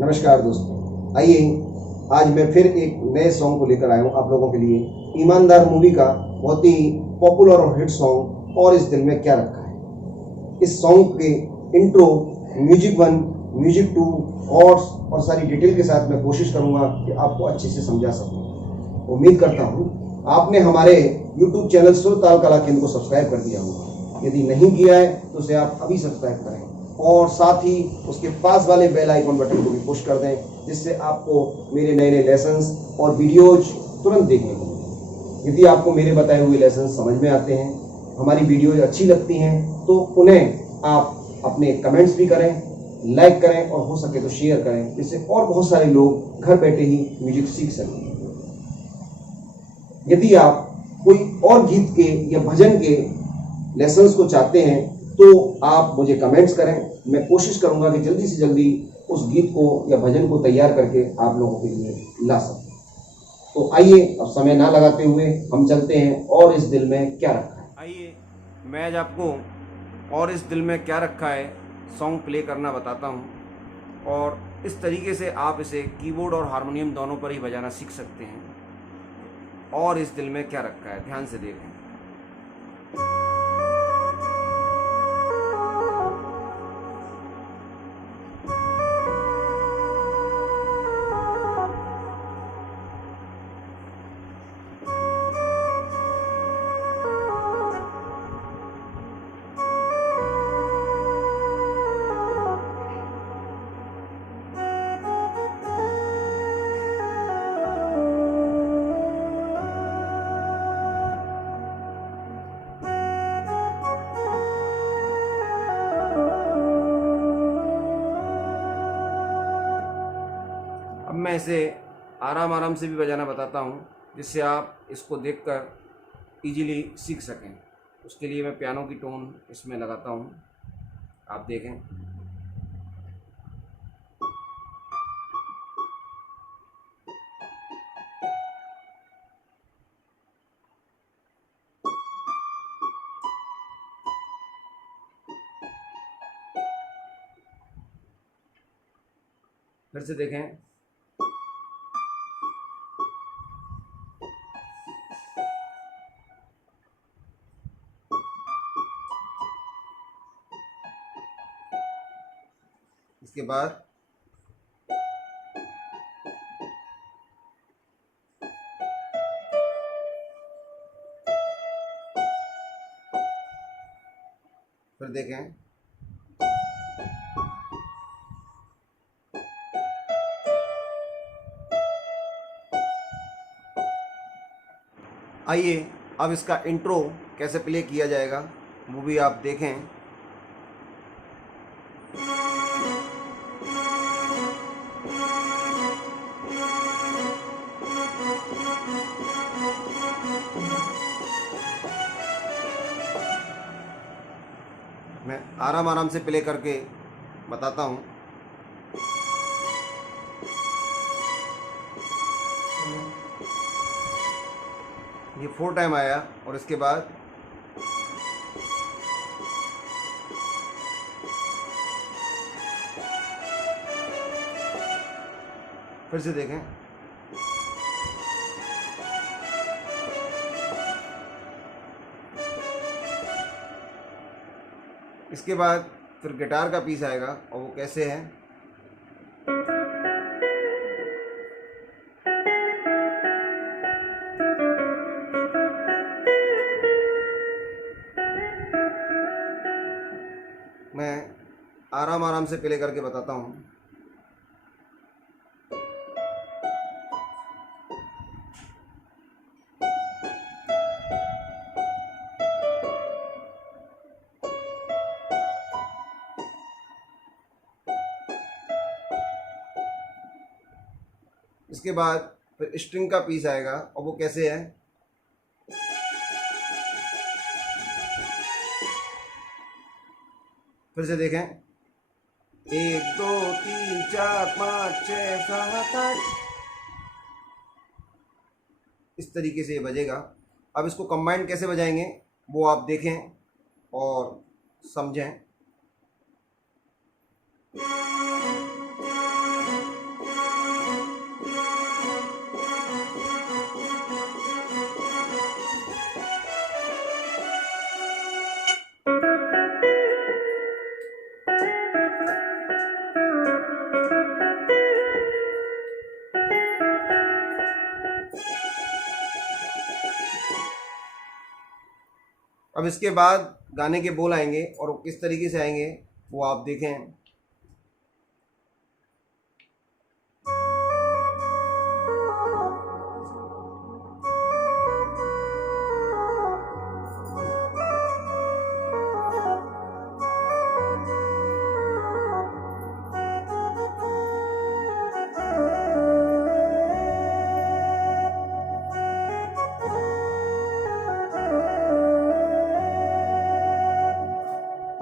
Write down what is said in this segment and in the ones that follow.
नमस्कार दोस्तों, आइए आज मैं फिर एक नए सॉन्ग को लेकर आया हूँ आप लोगों के लिए। ईमानदार मूवी का बहुत ही पॉपुलर और हिट सॉन्ग और इस दिल में क्या रखा है। इस सॉन्ग के इंट्रो, म्यूजिक 1, म्यूजिक 2, कॉर्ड्स और सारी डिटेल के साथ मैं कोशिश करूँगा कि आपको अच्छे से समझा सकूँ। उम्मीद करता हूँ आपने हमारे यूट्यूब चैनल सुर ताल कला केंद्र को सब्सक्राइब कर दिया होगा। यदि नहीं किया है तो उसे आप अभी सब्सक्राइब करें और साथ ही उसके पास वाले बेल आइकन बटन को भी पुश कर दें, जिससे आपको मेरे नए नए लेसन्स और वीडियोज तुरंत देखने को मिले। यदि आपको मेरे बताए हुए लेसन समझ में आते हैं, हमारी वीडियोज अच्छी लगती हैं, तो उन्हें आप अपने कमेंट्स भी करें, लाइक करें और हो सके तो शेयर करें, जिससे और बहुत सारे लोग घर बैठे ही म्यूजिक सीख सकें। यदि आप कोई और गीत के या भजन के लेसन्स को चाहते हैं तो आप मुझे कमेंट्स करें। मैं कोशिश करूंगा कि जल्दी से जल्दी उस गीत को या भजन को तैयार करके आप लोगों के लिए ला सकूं। तो आइए अब समय ना लगाते हुए हम चलते हैं और इस दिल में क्या रखा है। आइए मैं आज आपको और इस दिल में क्या रखा है सॉन्ग प्ले करना बताता हूँ, और इस तरीके से आप इसे कीबोर्ड और हारमोनियम दोनों पर ही बजाना सीख सकते हैं। और इस दिल में क्या रखा है, ध्यान से देखें। अब मैं इसे आराम आराम से भी बजाना बताता हूँ, जिससे आप इसको देखकर इजीली सीख सकें। उसके लिए मैं पियानो की टोन इसमें लगाता हूँ, आप देखें। फिर से देखें। इसके बाद फिर देखें। आइए अब इसका इंट्रो कैसे प्ले किया जाएगा वो भी आप देखें। मैं आराम आराम से प्ले करके बताता हूँ। ये 4 टाइम आया और इसके बाद फिर से देखें। इसके बाद फिर गिटार का पीस आएगा और वो कैसे है। मैं आराम आराम से प्ले करके बताता हूँ। इसके बाद फिर स्ट्रिंग का पीस आएगा और वो कैसे है। फिर से देखें। 1 2 3 4 5 6 7 8, इस तरीके से ये बजेगा। अब इसको कंबाइंड कैसे बजाएंगे वो आप देखें और समझें। अब इसके बाद गाने के बोल आएंगे और वो किस तरीके से आएंगे वो आप देखें।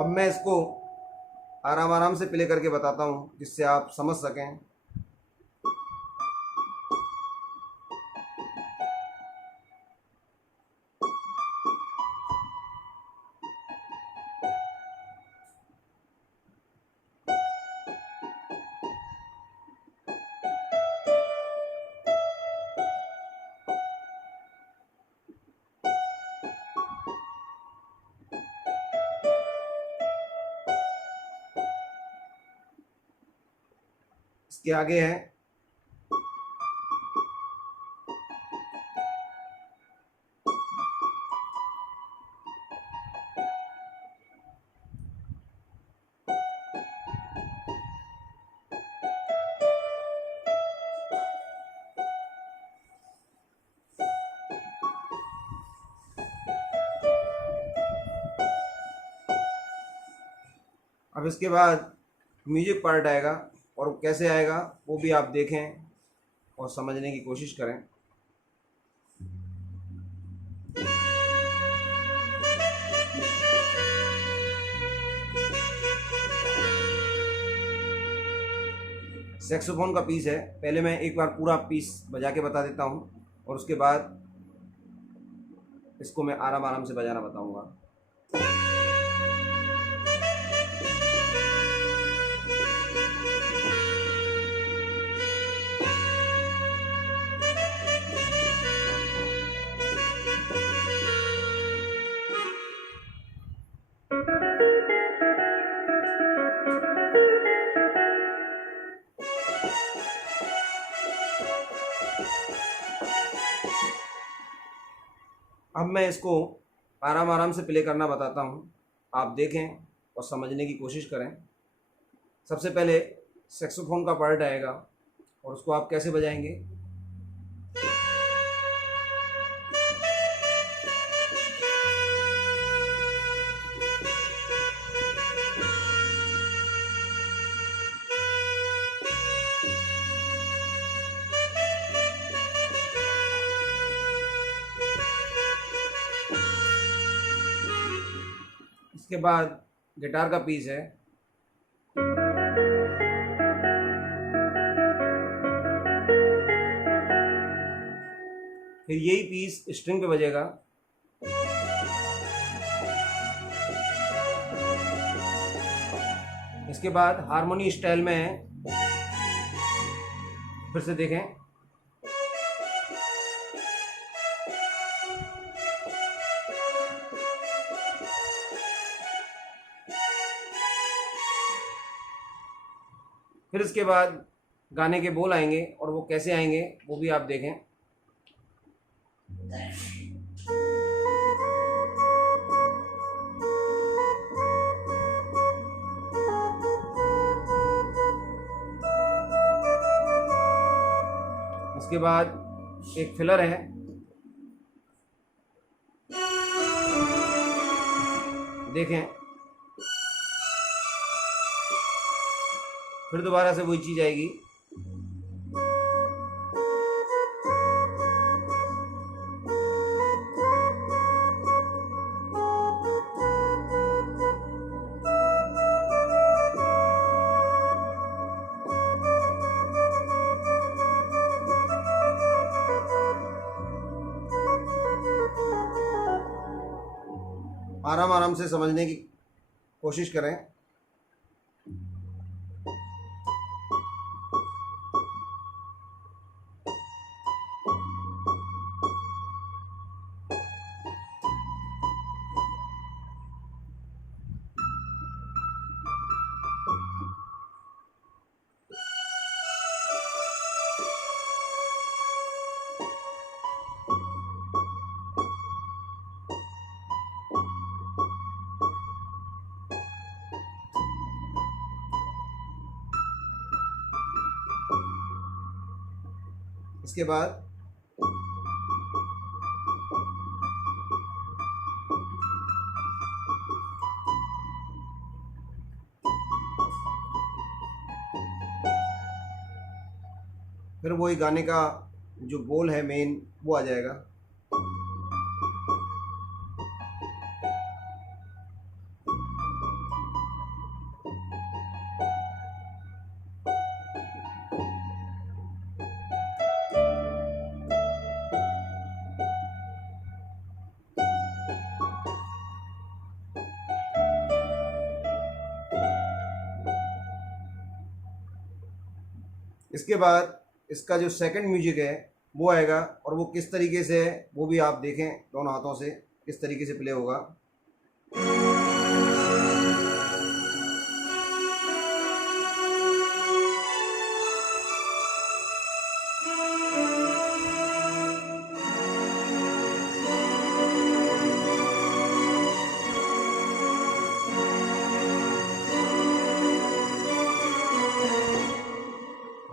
अब मैं इसको आराम आराम से प्ले करके बताता हूँ जिससे आप समझ सकें। इसके आगे है अब इसके बाद म्यूजिक पार्ट आएगा और वो कैसे आएगा वो भी आप देखें और समझने की कोशिश करें। सैक्सोफोन का पीस है, पहले मैं एक बार पूरा पीस बजा के बता देता हूँ और उसके बाद इसको मैं आराम आराम से बजाना बताऊँगा। अब मैं इसको आराम आराम से प्ले करना बताता हूँ, आप देखें और समझने की कोशिश करें। सबसे पहले सैक्सोफोन का पार्ट आएगा और उसको आप कैसे बजाएंगे। इसके बाद गिटार का पीस है, फिर यही पीस स्ट्रिंग पे बजेगा। इसके बाद हारमोनी स्टाइल में है, फिर से देखें। फिर इसके बाद गाने के बोल आएंगे और वो कैसे आएंगे वो भी आप देखें। उसके बाद एक फिलर है, देखें। फिर दोबारा से वही चीज़ आएगी। आराम आराम से समझने की कोशिश करें। इसके बाद फिर वही गाने का जो बोल है मेन वो आ जाएगा। इसके बाद इसका जो सेकंड म्यूजिक है वो आएगा, और वो किस तरीके से है वो भी आप देखें दोनों हाथों से किस तरीके से प्ले होगा।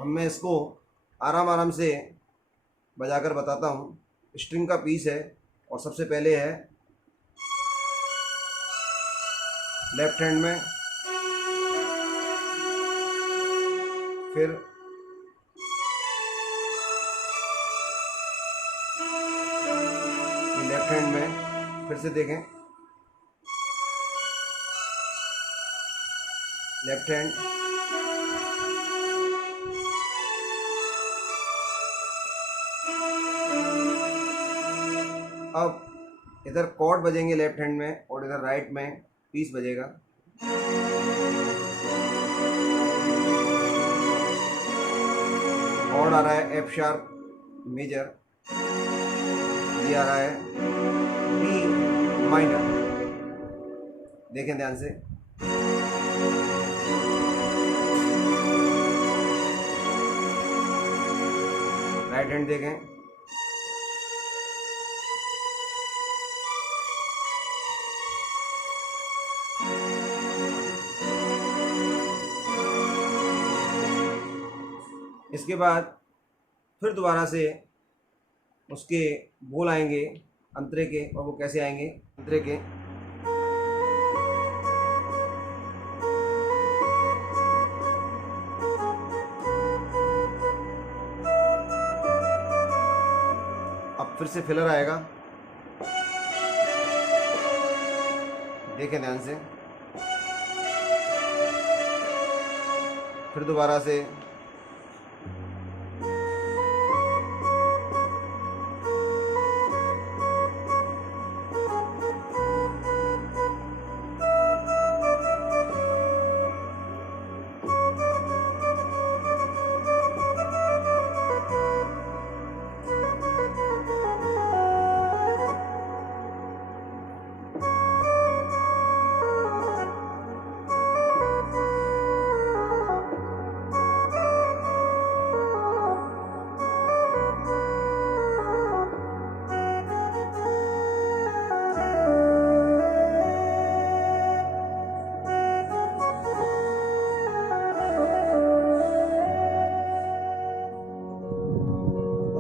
मैं इसको आराम आराम से बजाकर बताता हूँ। स्ट्रिंग का पीस है, और सबसे पहले है लेफ्ट हैंड में, फिर लेफ्ट हैंड में, फिर से देखें लेफ्ट हैंड, अब इधर कॉर्ड बजेंगे लेफ्ट हैंड में, और इधर राइट में पीस बजेगा। कॉर्ड आ रहा है एफ शार्प मेजर, ये आ रहा है बी माइनर। देखें ध्यान से, राइट हैंड देखें, इसके बाद फिर दोबारा से उसके बोल आएंगे अंतरे के, और वो कैसे आएंगे अंतरे के। अब फिर से फिलर आएगा, देखें ध्यान से, फिर दोबारा से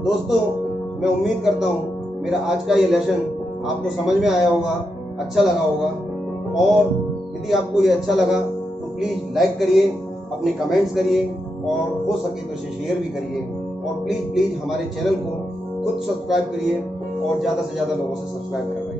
दोस्तों, मैं उम्मीद करता हूँ मेरा आज का ये लेसन आपको समझ में आया होगा, अच्छा लगा होगा। और यदि आपको ये अच्छा लगा तो प्लीज़ लाइक करिए, अपने कमेंट्स करिए, और हो सके तो इसे शेयर भी करिए। और प्लीज़ हमारे चैनल को खुद सब्सक्राइब करिए, और ज़्यादा से ज़्यादा लोगों से सब्सक्राइब करवाइए।